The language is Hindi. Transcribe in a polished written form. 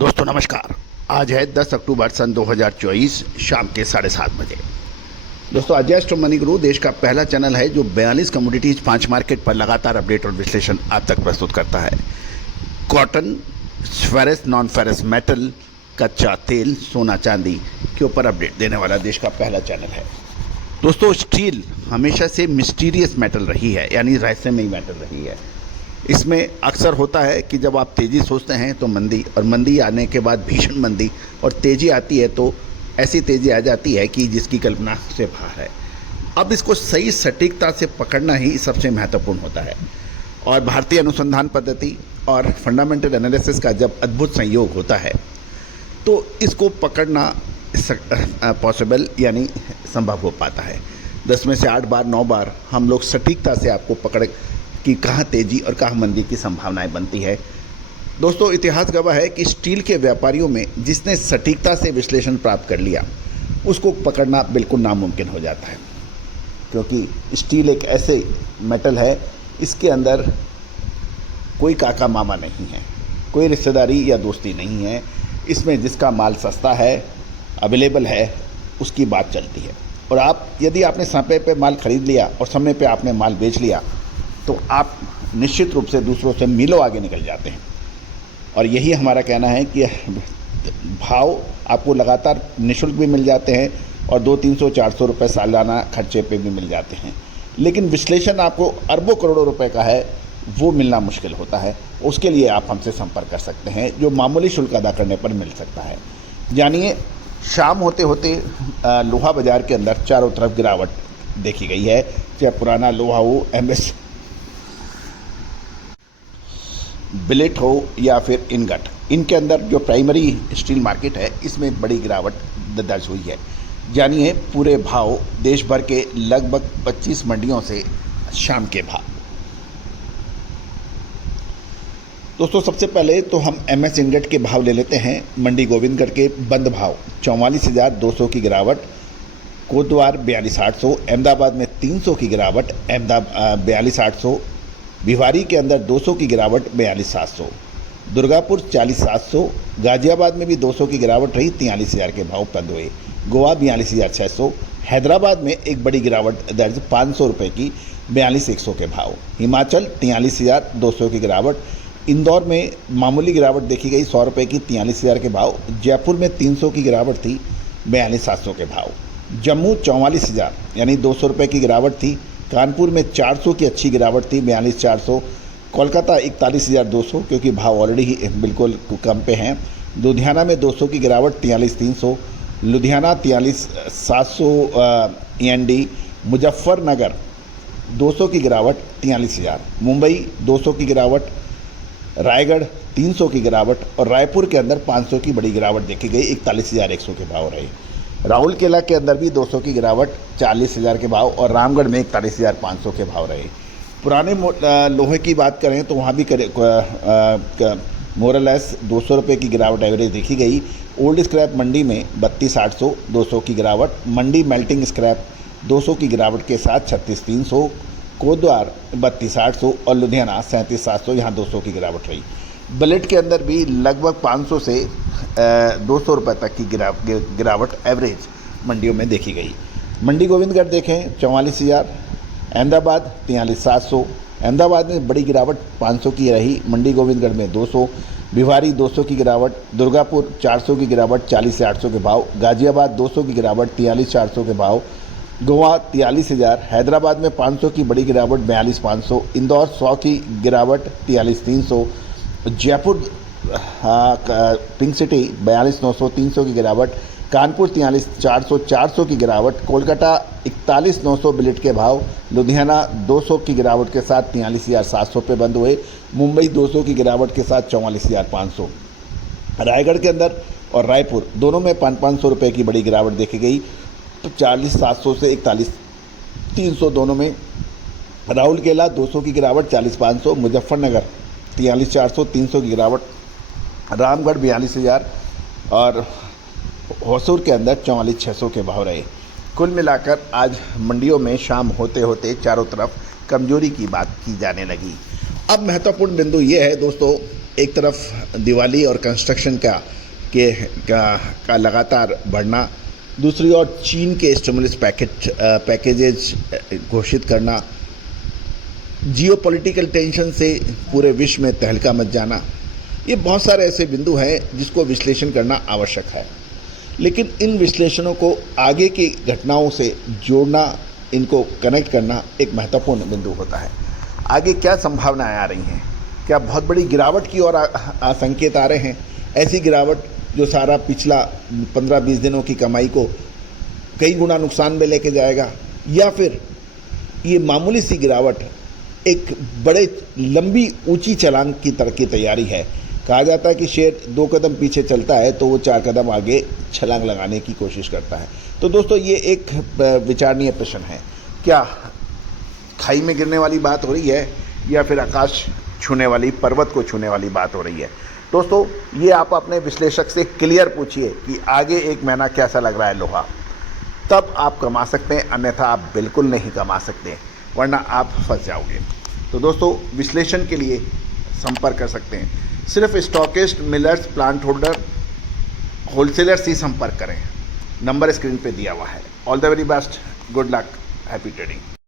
दोस्तों नमस्कार। आज है 10 अक्टूबर सन 2024 शाम के 7:30 बजे। दोस्तों अजय स्टॉक मनी गुरु देश का पहला चैनल है जो 42 कमोडिटीज 5 मार्केट पर लगातार अपडेट और विश्लेषण आप तक प्रस्तुत करता है। Cotton, ferrous, non ferrous metal, कच्चा तेल, सोना चांदी के ऊपर अपडेट देने वाला देश का पहला चैनल है। दोस्तों स्टील हमेशा से मिस्टीरियस मेटल रही है, यानी रहस्यमयी मेटल रही है। इसमें अक्सर होता है कि जब आप तेज़ी सोचते हैं तो मंदी, और मंदी आने के बाद भीषण मंदी और तेज़ी आती है तो ऐसी तेज़ी आ जाती है कि जिसकी कल्पना से बाहर है। अब इसको सही सटीकता से पकड़ना ही सबसे महत्वपूर्ण होता है, और भारतीय अनुसंधान पद्धति और फंडामेंटल एनालिसिस का जब अद्भुत संयोग होता है तो इसको पकड़ना पॉसिबल यानी संभव हो पाता है। 10 में से 8 बार 9 बार हम लोग सटीकता से आपको पकड़ कि कहाँ तेज़ी और कहाँ मंदी की संभावनाएं बनती है। दोस्तों इतिहास गवाह है कि स्टील के व्यापारियों में जिसने सटीकता से विश्लेषण प्राप्त कर लिया उसको पकड़ना बिल्कुल नामुमकिन हो जाता है, क्योंकि स्टील एक ऐसे मेटल है, इसके अंदर कोई काका मामा नहीं है, कोई रिश्तेदारी या दोस्ती नहीं है। इसमें जिसका माल सस्ता है, अवेलेबल है, उसकी बात चलती है। और आप यदि आपने समय पे माल खरीद लिया और समय पे आपने माल बेच लिया तो आप निश्चित रूप से दूसरों से मीलों आगे निकल जाते हैं। और यही हमारा कहना है कि भाव आपको लगातार निःशुल्क भी मिल जाते हैं और 200-300-400 रुपये सालाना खर्चे पे भी मिल जाते हैं, लेकिन विश्लेषण आपको अरबों करोड़ों रुपए का है वो मिलना मुश्किल होता है। उसके लिए आप हमसे संपर्क कर सकते हैं, जो मामूली शुल्क अदा करने पर मिल सकता है। जानिए, शाम होते होते लोहा बाज़ार के अंदर चारों तरफ गिरावट देखी गई है, चाहे पुराना लोहा हो, MS बिलेट हो या फिर इनगट, इनके अंदर जो प्राइमरी स्टील मार्केट है इसमें बड़ी गिरावट दर्ज हुई है। जानिए पूरे भाव देश भर के लगभग 25 मंडियों से शाम के भाव। दोस्तों सबसे पहले तो हम MS इनगट के भाव ले लेते हैं। मंडी गोविंदगढ़ के बंद भाव 44,200 की गिरावट, कोतवार 42,800, अहमदाबाद में 300 की गिरावट, 42,800, भिवारी के अंदर 200 की गिरावट 42,700, दुर्गापुर 40,700, गाजियाबाद में भी 200 की गिरावट रही, 43,000 के भाव बंद हुए। गोवा 42,600, हैदराबाद में एक बड़ी गिरावट दर्ज 500 रुपये की 42,100 के भाव। हिमाचल 43,200 की गिरावट, इंदौर में मामूली गिरावट देखी गई 100 रुपये की 43,000 के भाव। जयपुर में 300 की गिरावट थी 42,700 के भाव। जम्मू 44,000 यानी 200 रुपये की गिरावट थी। कानपुर में 400 की अच्छी गिरावट थी 42,400। कोलकाता 41,200 क्योंकि भाव ऑलरेडी ही बिल्कुल कम पे हैं। लुधियाना में 200 की गिरावट 43,300, लुधियाना 43,700 END। मुजफ्फरनगर 200 की गिरावट 43,000, मुंबई 200 की गिरावट, रायगढ़ 300 की गिरावट और रायपुर के अंदर 500 की बड़ी गिरावट देखी गई, 41,100 के भाव रहे। राउरकेला के अंदर भी 200 की गिरावट 40,000 के भाव और रामगढ़ में 41,500 के भाव रहे। पुराने लोहे की बात करें तो वहाँ भी मोरलेस 200 रुपये की गिरावट एवरेज देखी गई। ओल्ड स्क्रैप मंडी में 32,800, 200 की गिरावट। मंडी मेल्टिंग स्क्रैप 200 की गिरावट के साथ 36,300, कोतवार 32,800 और लुधियाना 37,700, यहाँ 200 की गिरावट रही। बिलेट के अंदर भी लगभग 500 से 200 रुपये तक की गिरावट एवरेज मंडियों में देखी गई। मंडी गोविंदगढ़ देखें 44,000, अहमदाबाद 43,700, अहमदाबाद में बड़ी गिरावट 500 की रही, मंडी गोविंदगढ़ में 200, भिवारी 200 की गिरावट, दुर्गापुर 400 की गिरावट 40,800 के भाव, गाजियाबाद 200 की गिरावट 43,400 के भाव, गोवा 43,000, हैदराबाद में 500 की बड़ी गिरावट 42,500, इंदौर 100 की गिरावट 43,300, जयपुर पिंक सिटी 42,900, 300 की गिरावट, कानपुर 43,400, 400 की गिरावट, कोलकाता 41,900 बिलेट के भाव, लुधियाना 200 की गिरावट के साथ 43,700 पे बंद हुए, मुंबई 200 की गिरावट के साथ 44,500। रायगढ़ के अंदर और रायपुर दोनों में 500 रुपये की बड़ी गिरावट देखी गई, तो 40,700 से 41,300 दोनों में। राउरकेला 200 की गिरावट 40,500, मुजफ्फरनगर 43,400, 300 की गिरावट, रामगढ़ 42,000 और होसूर के अंदर 44,600 के भाव रहे। कुल मिलाकर आज मंडियों में शाम होते होते चारों तरफ कमजोरी की बात की जाने लगी। अब महत्वपूर्ण बिंदु ये है दोस्तों, एक तरफ दिवाली और कंस्ट्रक्शन का लगातार बढ़ना, दूसरी ओर चीन के स्टिमुलस पैकेजेज घोषित करना, जियोपॉलिटिकल टेंशन से पूरे विश्व में तहलका मच जाना, ये बहुत सारे ऐसे बिंदु हैं जिसको विश्लेषण करना आवश्यक है। लेकिन इन विश्लेषणों को आगे की घटनाओं से जोड़ना, इनको कनेक्ट करना एक महत्वपूर्ण बिंदु होता है। आगे क्या संभावनाएं आ रही हैं? क्या बहुत बड़ी गिरावट की ओर संकेत आ रहे हैं? ऐसी गिरावट जो सारा पिछला 15-20 दिनों की कमाई को कई गुना नुकसान में लेके जाएगा, या फिर ये मामूली सी गिरावट एक बड़े लंबी ऊंची छलांग की तरह की तैयारी है। कहा जाता है कि शेर 2 कदम पीछे चलता है तो वो 4 कदम आगे छलांग लगाने की कोशिश करता है। तो दोस्तों, ये एक विचारणीय प्रश्न है। क्या खाई में गिरने वाली बात हो रही है या फिर आकाश छूने वाली, पर्वत को छूने वाली बात हो रही है? दोस्तों, ये आप अपने विश्लेषक से क्लियर पूछिए कि आगे 1 महीना कैसा लग रहा है लोहा, तब आप कमा सकते हैं, अन्यथा आप बिल्कुल नहीं कमा सकते, वरना आप फंस जाओगे। तो दोस्तों, विश्लेषण के लिए संपर्क कर सकते हैं। सिर्फ stockist, millers, plant holder, wholesalers ही संपर्क करें। नंबर स्क्रीन पे दिया हुआ है। All the very best, good luck, happy trading.